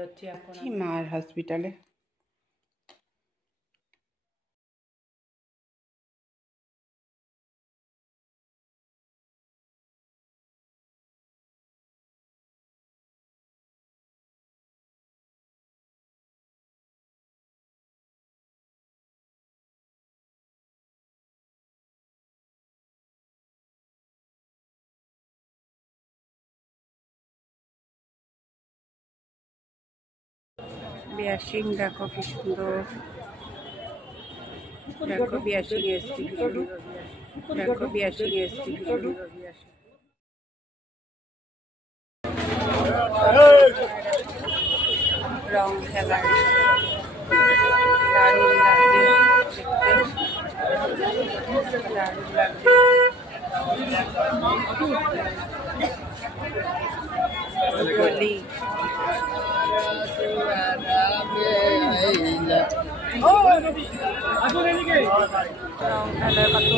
হচ্ছে এখন মায়ের হসপিটালে। বিয়াসিং দেখো কি সুন্দর, দেখো বিয়াসিং এসছি কি সুন্দর, দেখো বিয়াসিং এসছি কি সুন্দর। রং খেলার দারুণ লাগছে দেখতে, দারুণ লাগছে। বলি রং খেলার কত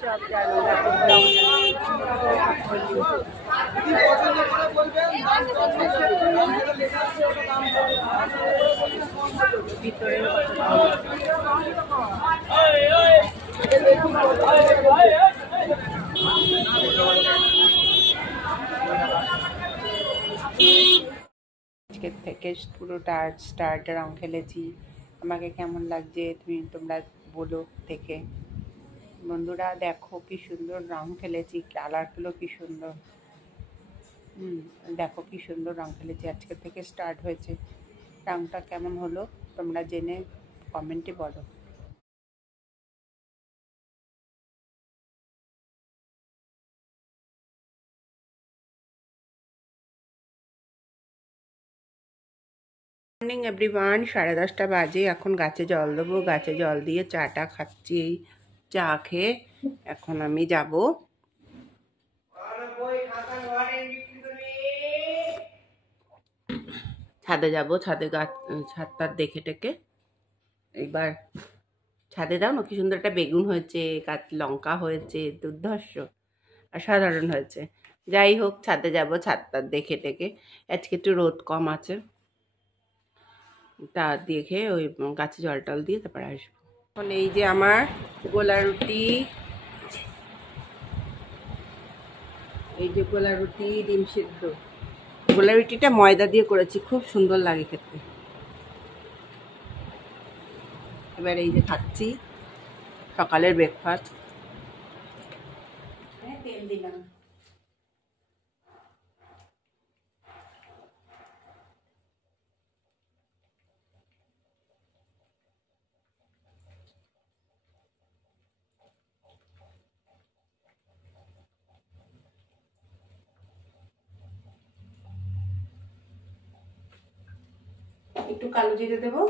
সব জানো ভিতরে আজকের থেকে পুরো স্টার্ট রং খেলেছি। আমাকে কেমন লাগছে তোমরা বলো দেখে। বন্ধুরা দেখো কি সুন্দর রং খেলেছি, কালারগুলো কি সুন্দর। দেখো কি সুন্দর রং খেলেছি, আজকের থেকে স্টার্ট হয়েছে। রংটা কেমন হলো তোমরা জেনে কমেন্টে বলো। মর্নিং এভরিওয়ান, 10:30 বাজে। এখন গাছে জল দেবো, গাছে জল দিয়ে চাটা খাচ্ছি। এই চা খেয়ে এখন আমি যাব ছাদে, যাব ছাদে, ছাদটা দেখে টেকে। এবার ছাদে যাও না, কি সুন্দর একটা বেগুন হয়েছে, লঙ্কা হয়েছে, দুর্ধর্ষ অসাধারণ হয়েছে। যাই হোক ছাদে যাব, ছাদটা দেখে টেকে। আজকে একটু রোদ কম আছে, তা দেখে ওই গাছে জল টল দিয়ে তারপরে আসবো। এখন এই যে আমার গোলা রুটি, এই যে গোলা রুটি, ডিম সিদ্ধ। গোলা রুটিটা ময়দা দিয়ে করেছি, খুব সুন্দর লাগে খেতে। এবার এই যে খাচ্ছি সকালের ব্রেকফাস্ট। তেল দিলাম, একটু কালো জিরে দেবো,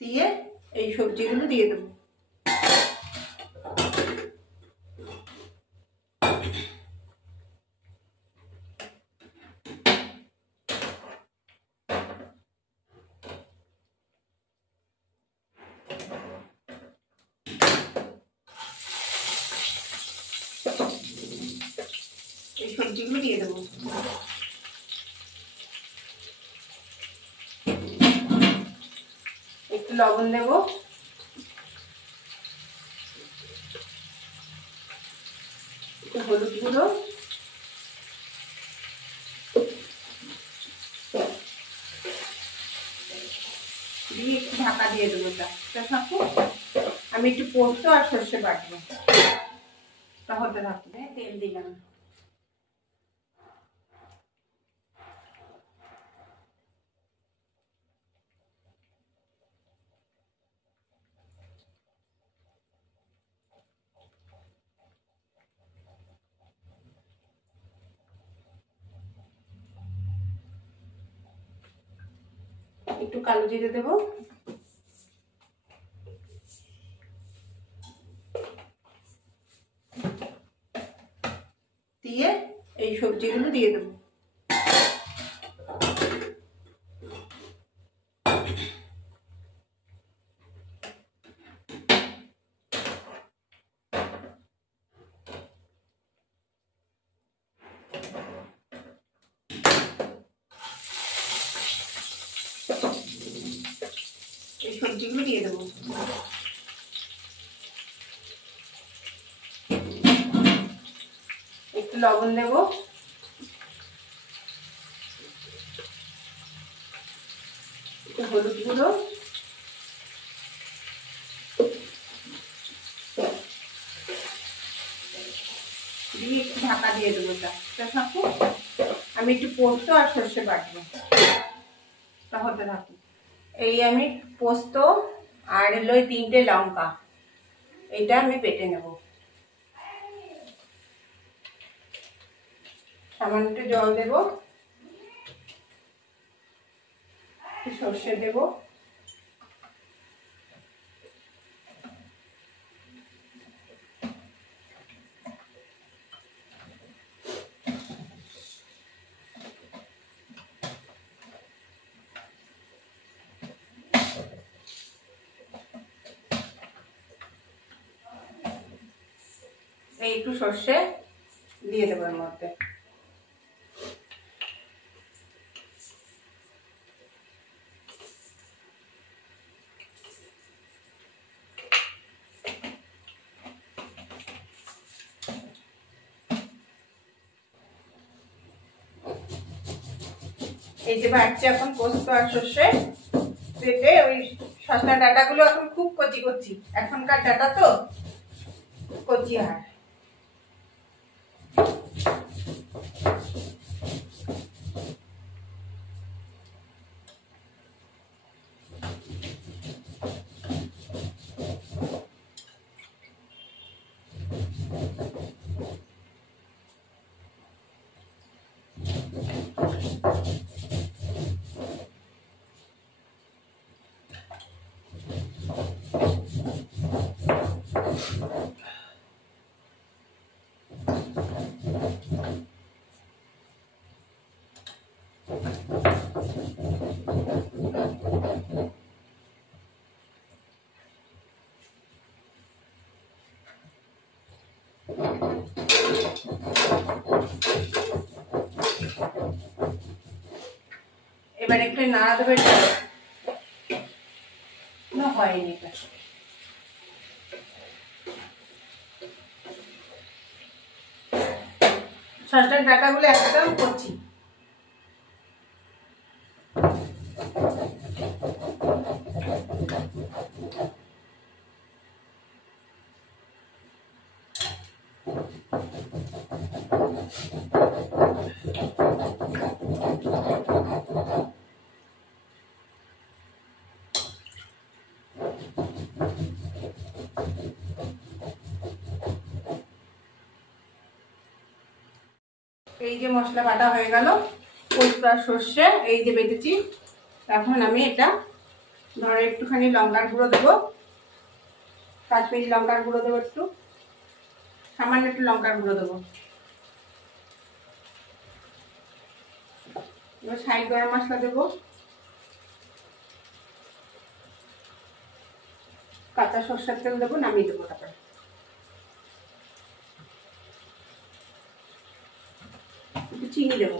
দিয়ে এই সবজিগুলো দিয়ে দেবো। এই সবজিগুলো দিয়ে দেবো। একটু লবণ দেবো, একটু হলুদ গুঁড়ো, দিয়ে একটু ঢাকা দিয়ে দেবো। থাকো, আমি একটু পোস্ত আর সর্ষে বাটবো, তা হতে থাকবে। তেল দিলাম, একটু কালো জিরে দেবো, দিয়ে এই সবজিগুলো দিয়ে দেবো। এই সবজিগুলো দিয়ে দেবো। একটু লবণ দেবো, একটু হলুদ গুঁড়ো, দিয়ে একটু ঢাকা দিয়ে দেবো। থাকুক, আমি একটু পোস্ত আর সর্ষে বাটবো, তা হতে থাকুক। এই আমি পোস্ত আর এলো 3টে লঙ্কা, এটা আমি বেটে নেব। সামান্য একটু জল দেবো, একটু সর্ষে দেবো, এই একটু সর্ষে দিয়ে দেবো এর মধ্যে। এই যে বাড়ছে এখন পোস্ত আর সর্ষে বেটে, ওই শসা ডাঁটাগুলো এখন খুব কচি কচি, এখনকার ডাঁটা তো কচি হয়। এবার একটু নাড়া দেবে, না হয়নি এটা। শসার ডাঁটাগুলো একদম কচি। এই যে মশলা বাটা হয়ে গেল, পোস্ত আর সর্ষে এই যে বেটেছি। এখন আমি এটা ধরো একটুখানি লঙ্কার গুঁড়ো দেবো, কাশ্মীরি লঙ্কার গুঁড়ো দেবো, একটু সামান্য একটু লঙ্কার গুঁড়ো দেবো, এবার সাই গরম মশলা দেবো, কাঁচা সর্ষের তেল দেবো, নামিয়ে দেবো। তারপরে একটু চিনি দেবো।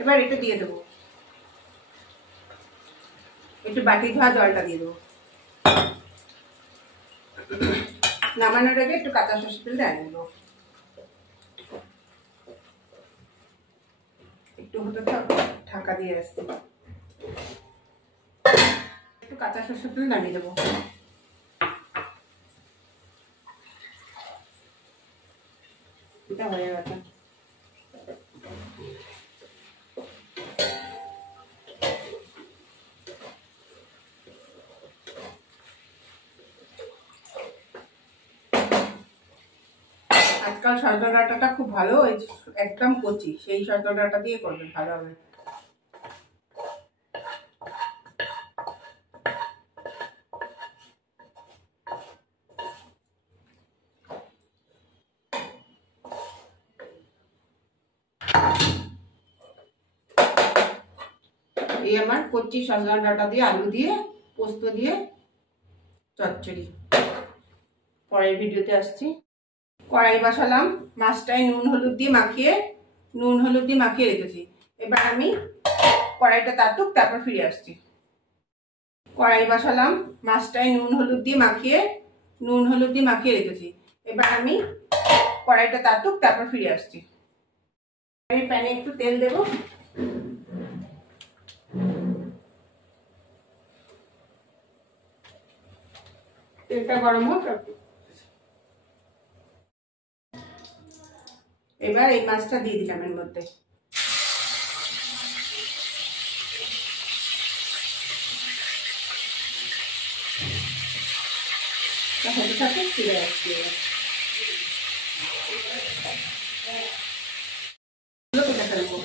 এবার এটা দিয়ে দেবো, একটু বাটি ধোয়া জলটা দিয়ে দেবো। নামানোর আগে একটু কাঁচা সর্ষের তেল দিয়ে দেবো, একটু হতে ঢাকা দিয়ে আসছি। একটু কাঁচা সর্ষের তেল নামিয়ে দেবো। এটা হয়ে গেছে। আজকাল সজনা ডাঁটাটা খুব ভালো, একদম কচি, সেই সজনা ডাঁটা দিয়ে করবেন, ভালো হবে। এই আমার কচি সজনা ডাঁটা দিয়ে আলু দিয়ে পোস্ত দিয়ে চচ্চড়ি। পরের ভিডিওতে আসছি। কড়াই বসালাম, মাছটায় নুন হলুদ দিয়ে মাখিয়ে রেখেছি। এবার আমি কড়াইটা তাতুক, তারপর ফিরে আসছি। কড়াই বসালাম, মাছটায় নুন হলুদ দিয়ে মাখিয়ে রেখেছি। এবার আমি কড়াইটা তাতুক, তারপর ফিরে আসছি। আমি প্যানে একটু তেল দেবো। তেলটা গরম হোক। এবার এই মাছটা দিয়ে দিলাম এর মধ্যে। হতে থাকে, ফিরে আসছি। ফেলবো।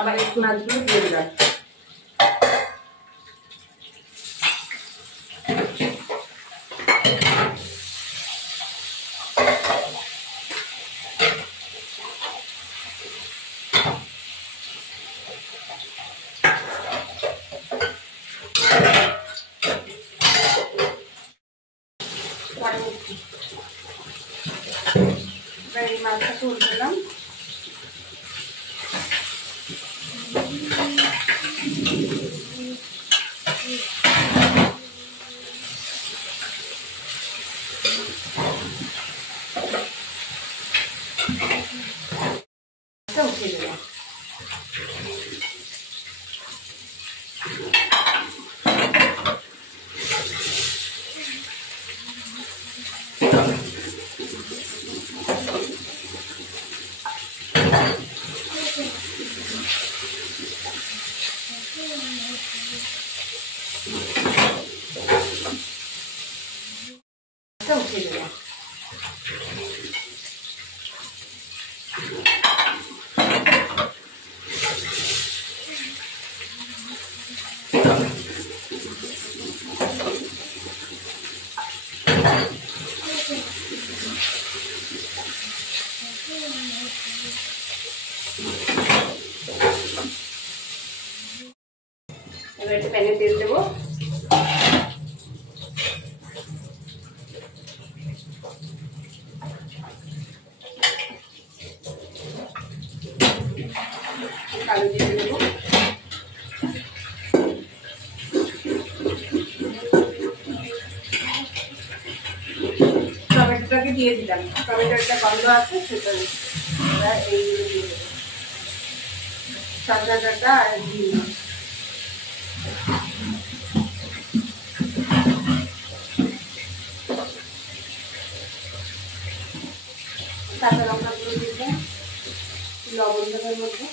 আবার একটু মাছগুলো দিয়ে দিলাম। এই মাছটা তুলে দিলাম। উঠিয়ে দিলাম। উঠিয়ে দিলাম। এবার একটু প্যানে তেল দেবো। কালো জিরে দেবো। টমেটোটাকে দিয়ে দিলাম। টমেটোর একটা গন্ধ আছে, সেটা এইগুলো দিয়ে দেবো। সজনা ডাঁটা আর ডিম। কাঁচা লঙ্কাগুলো দিয়ে দেন, লবণ দেবের মধ্যে।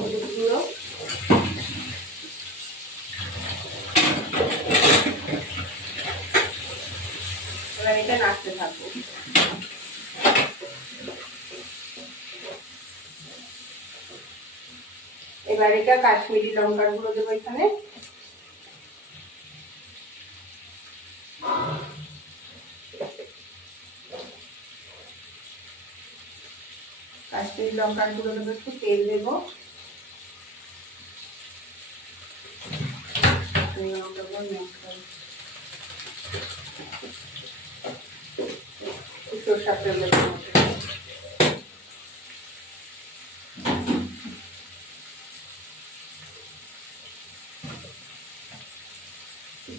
হলুদ গুঁড়ো, এবার এটা নাড়তে থাকবো। এবার এটা কাশ্মীরি লঙ্কার গুঁড়ো দেবো এখানে। কাশ্মীরি লঙ্কার গুঁড়ো দেবো, একটু তেল দেবো। সরষের তেল দেবো।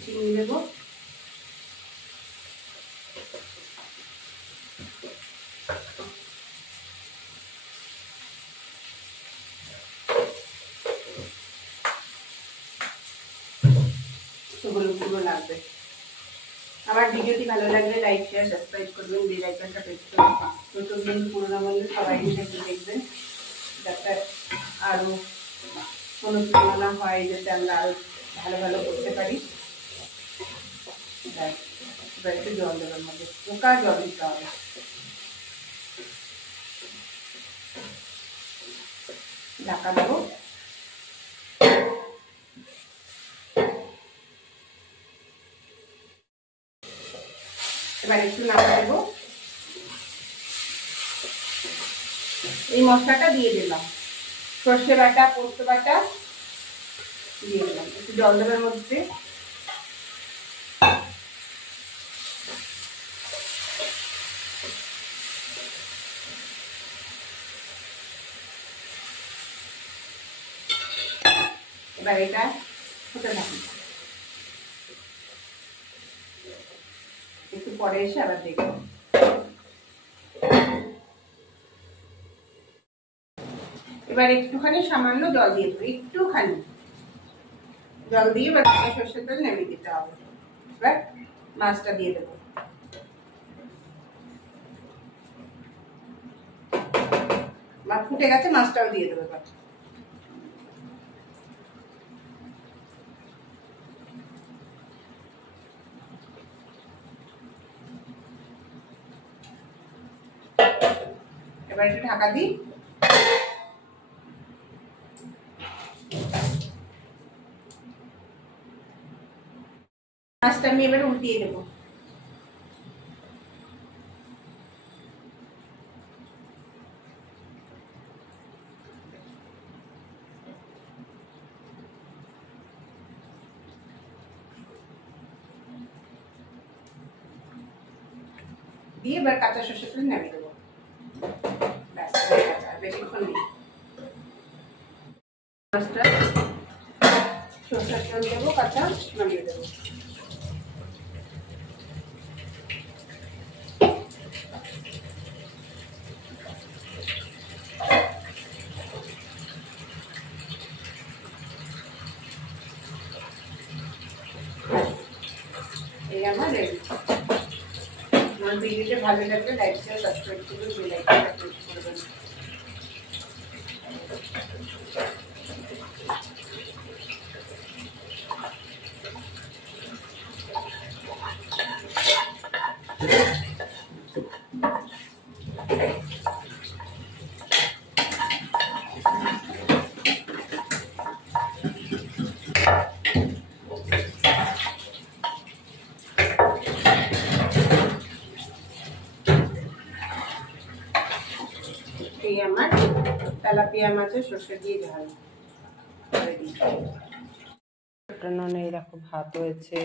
চিনি দেবো। হলুদ গুঁড়ো লাগবে। আমার ভিডিওটি ভালো লাগলে লাইক শেয়ার সাবস্ক্রাইব করবেন, বেল আইকনটা প্রেস করবেন। নতুন দিন পুরোনো বন্ধু সবাই মিলে একটু দেখবেন, যাতে আরও কোনো তুলনা হয়, যাতে আমরা আরও ভালো ভালো করতে পারি। এবার একটু জল দেবেন, মধ্যে পোকা জল দিতে হবে। ঢাকা দেবো। এবার একটু নাড়া দেবো। এই মশলাটা দিয়ে দিলাম, সর্ষে বাটা, পোস্ত বাটা দিয়ে দিলাম। একটু জল দেবার মধ্যে এবার এটা হতে থাকি। একটু পরে এসে আবার দেখবো। এবার একটুখানি সামান্য জল দিয়ে দেবো, একটুখানি জল দিয়ে এবার সর্ষের তেল নেমে দিতে হবে। এবার মাছটা দিয়ে দেবো। মাছ ফুটে গেছে, মাছটাও দিয়ে দেবো। এবার এবার একটু ঢাকা দিই। মাছটা আমি এবার উল্টিয়ে দেবো। দিয়ে এবার কাঁচা সর্ষের তেল নামিয়ে দেবো। ব্যাস হয়ে গেছে, আর বেশিক্ষণ নেই। মাছটা সর্ষের তেল দেবো, কাঁচা নামিয়ে দেবো। এই আমার রেডি। আমার ভিডিওটা ভালো লাগলে লাইক শেয়ার সাবস্ক্রাইব করবেন, বেল আইকনটা প্রেস করবেন। এই আমার তেলাপিয়া মাছের সর্ষে দিয়ে ঝাল রেডি। এই দেখো ভাত হয়েছে।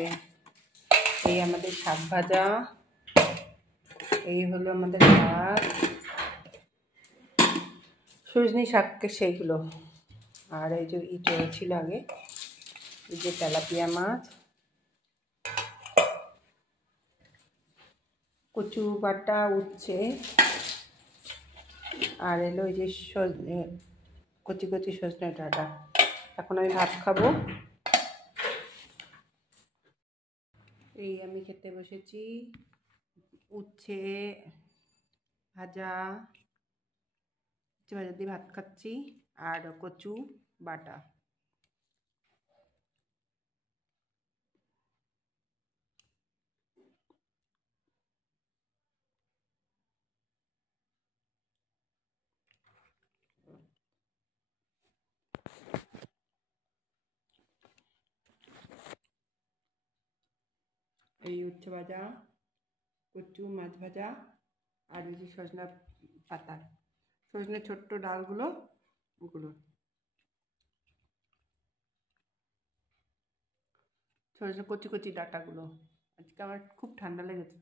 এই আমাদের শাক ভাজা, এই হলো আমাদের ভাত, সজনি শাককে সেইগুলো, আর এই যে ছিল আগে, এই যে তেলাপিয়া মাছ, কচু বাটা উচ্ছে, আর এলো এই যে সজনে, কচি কচি সজনে ডাঁটা। এখন আমি ভাত খাবো। এই আমি খেতে বসেছি, উচ্ছে ভাজা, উচ্ছে ভাজা দিয়ে ভাত খাচ্ছি, আর কচু বাটা। এই উচ্ছে ভাজা, কচু মাছ ভাজা, আর এই যে সজনা পাতা, সজনে ছোট্ট ডালগুলো, ওগুলো সজনে কচি কচি ডাঁটাগুলো। আজকে আমার খুব ঠান্ডা লেগেছে।